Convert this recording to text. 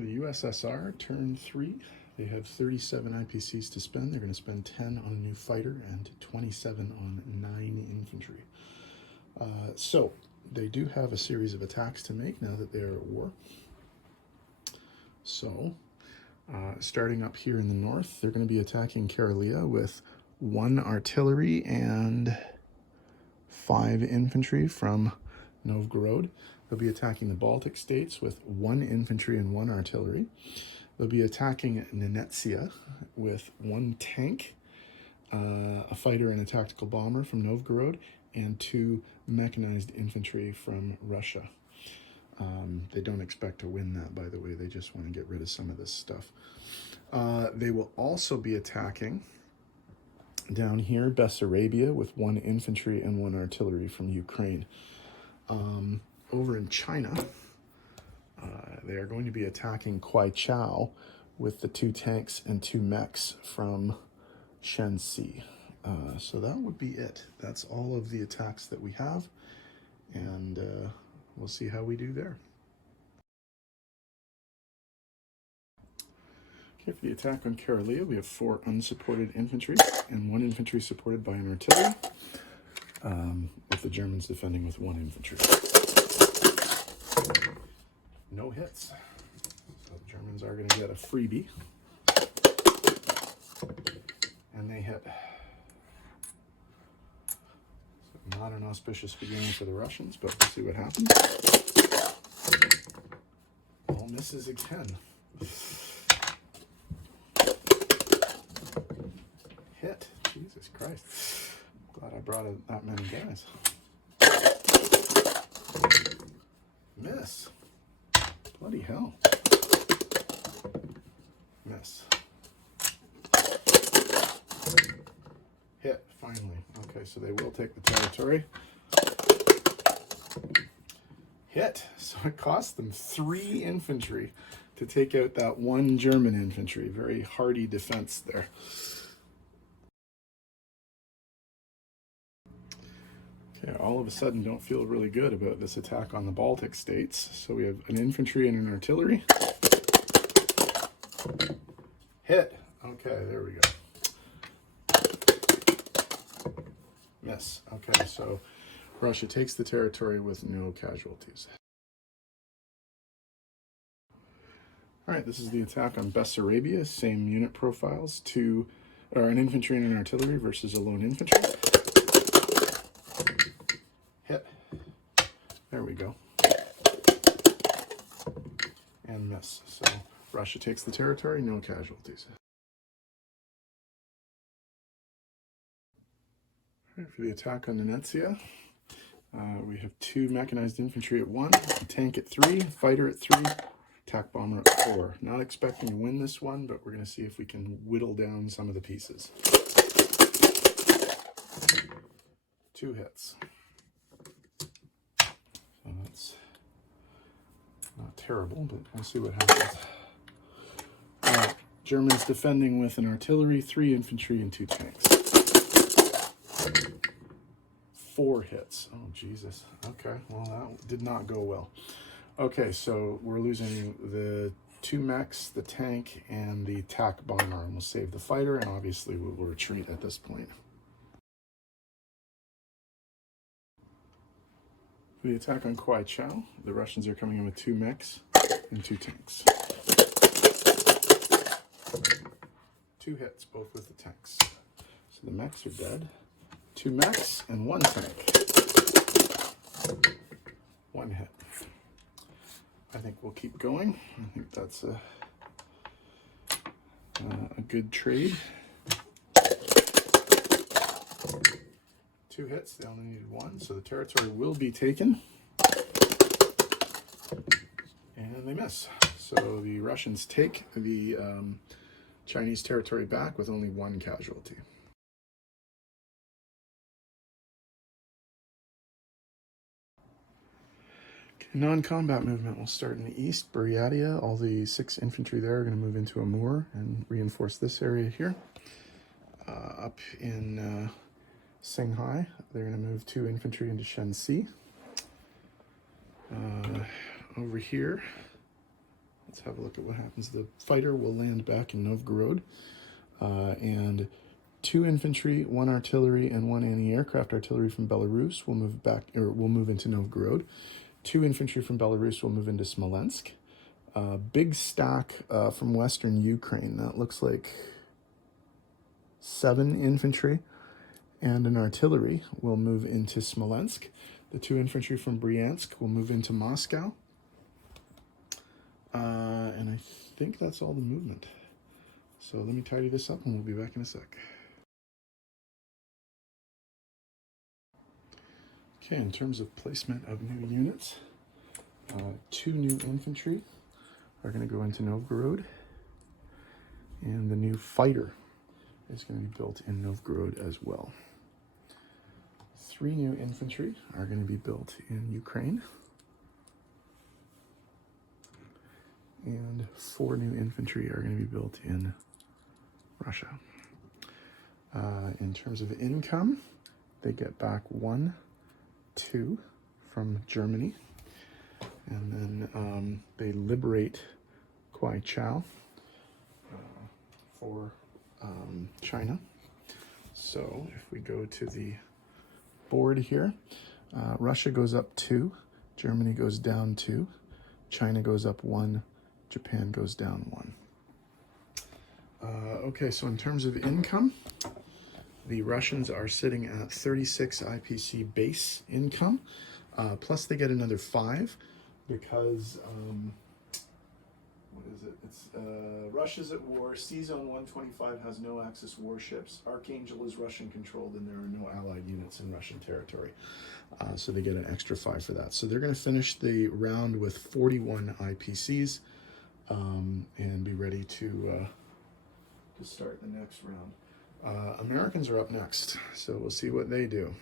For the USSR, turn 3, they have 37 IPCs to spend. They're going to spend 10 on a new fighter and 27 on 9 infantry. So they do have a series of attacks to make now that they're at war. So starting up here in the north, they're going to be attacking Karelia with 1 artillery and 5 infantry from Novgorod. They'll be attacking the Baltic states with 1 infantry and 1 artillery. They'll be attacking Nenetsia with 1 tank, a fighter and a tactical bomber from Novgorod, and 2 mechanized infantry from Russia. They don't expect to win that, by the way. They just want to get rid of some of this stuff. They will also be attacking down here Bessarabia with 1 infantry and 1 artillery from Ukraine. Over in China, they are going to be attacking Kwaichao with the 2 tanks and 2 mechs from Shanxi. So that would be it. That's all of the attacks that we have, and we'll see how we do there. Okay, for the attack on Karelia, we have 4 unsupported infantry and 1 infantry supported by an artillery, with the Germans defending with 1 infantry. No hits. So the Germans are going to get a freebie. And they hit. So not an auspicious beginning for the Russians, but we'll see what happens. All misses again. Hit. Jesus Christ. Glad I brought that many guys. Miss. Bloody hell. Miss. Hit, finally. Okay, so they will take the territory. Hit. So it cost them 3 infantry to take out that 1 German infantry. Very hardy defense there. Okay, all of a sudden don't feel really good about this attack on the Baltic states. So we have an infantry and an artillery. Hit. Okay, there we go. Miss. Okay, so Russia takes the territory with no casualties. All right, this is the attack on Bessarabia. Same unit profiles. An infantry and an artillery versus a lone infantry. Hit. There we go. And miss. So Russia takes the territory, no casualties. All right, for the attack on Nenetsia, we have 2 mechanized infantry at 1, a tank at 3, fighter at 3, attack bomber at 4. Not expecting to win this one, but we're going to see if we can whittle down some of the pieces. 2 hits. So that's not terrible, but we'll see what happens. Germans defending with an artillery, 3 infantry, and 2 tanks. 4 hits. Oh, Jesus. Okay, well, that did not go well. Okay, so we're losing the 2 mechs, the tank, and the attack bomber, and we'll save the fighter, and obviously we will retreat at this point. For the attack on Kwaichao, the Russians are coming in with 2 mechs and 2 tanks. 2 hits, both with the tanks. So the mechs are dead. 2 mechs and 1 tank. 1 hit. I think we'll keep going. I think that's a good trade. 2 hits, they only needed 1, so the territory will be taken. And they miss. So the Russians take the Chinese territory back with only 1 casualty. Non-combat movement will start in the east. Buryatia, all the 6 infantry there are going to move into Amur and reinforce this area here. Up in Shanghai, they're going to move 2 infantry into Shanxi. Over here, let's have a look at what happens. The fighter will land back in Novgorod, and 2 infantry, 1 artillery, and 1 anti-aircraft artillery from Belarus will move back, or will move into Novgorod. 2 infantry from Belarus will move into Smolensk. Big stack from Western Ukraine. That looks like 7 infantry and an artillery will move into Smolensk. The 2 infantry from Bryansk will move into Moscow. And I think that's all the movement. So let me tidy this up and we'll be back in a sec. Okay, in terms of placement of new units, 2 new infantry are going to go into Novgorod, and the new fighter is going to be built in Novgorod as well. 3 new infantry are going to be built in Ukraine, and 4 new infantry are going to be built in Russia. In terms of income, they get back 1, 2 from Germany, and then they liberate Kwai Chao for China. So if we go to the board here, Russia goes up 2, Germany goes down 2, China goes up 1, Japan goes down 1. Okay, so in terms of income, the Russians are sitting at 36 IPC base income, plus they get another 5 because, what is it? It's Russia's at war, C-Zone 125 has no Axis warships, Archangel is Russian controlled, and there are no allied units in Russian territory. So they get an extra 5 for that. So they're going to finish the round with 41 IPCs and be ready to start the next round. Americans are up next, so we'll see what they do.